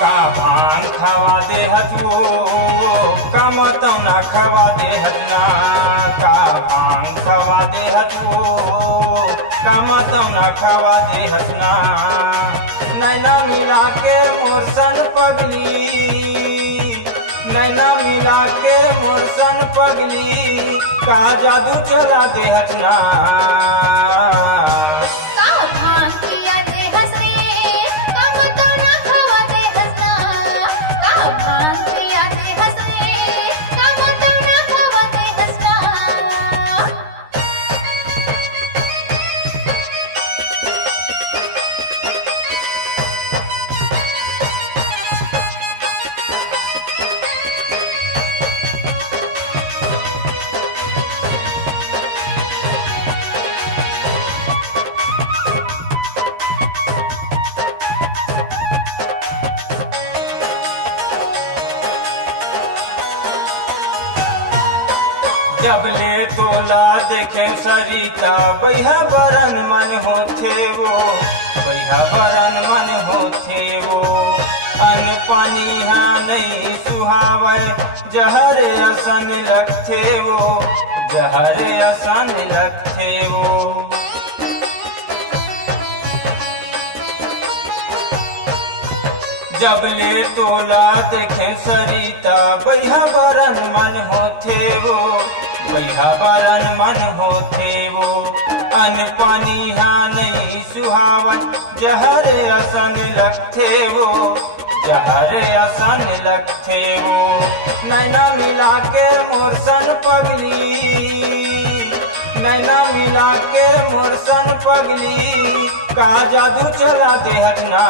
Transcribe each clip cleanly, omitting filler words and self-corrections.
का भांग खवा दे हतू कामतौ ना खवा दे हतना का भांग खवा दे हतू कामतौ ना खवा दे हतना नैना मिला के मोरसन पगली नैना मिला के मोरसन पगली का जादू चला दे हतना जब ले तोला देखे सरिता बैहा बरन मन होथे वो बैहा बरन मन होथे वो अन पानी हाँ नहीं सुहावै जहर असन लगथे वो जहर असन लगथे वो जब ले तोला देखे सरिता बैहा बरन मन होथे वो बैहा बरन मन होथे वो अन पानी हाँ नहीं सुहावन जहर असन लगथे वो जहर असन लगथे वो नैना मिला के मोरसन पगली नैना मिला के मोरसन पगली का जादू चला दे हटना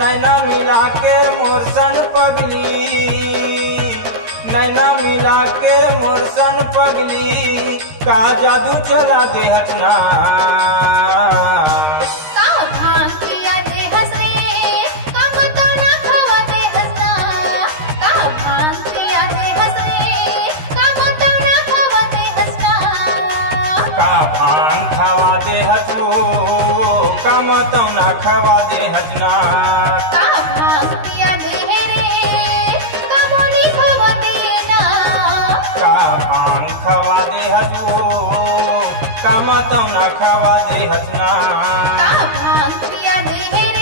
नैना मिला के मोरसन पगली नैना मिला के मोरसन पगली का जादू चला दे हटना का भांग खवा दे हतू कामतौ ना खवा दे हजना का भांग पिया दे रे कामोनी खवा देना का भांग खवा दे हतू कामतौ ना खवा दे हजना का भांग पिया दे रे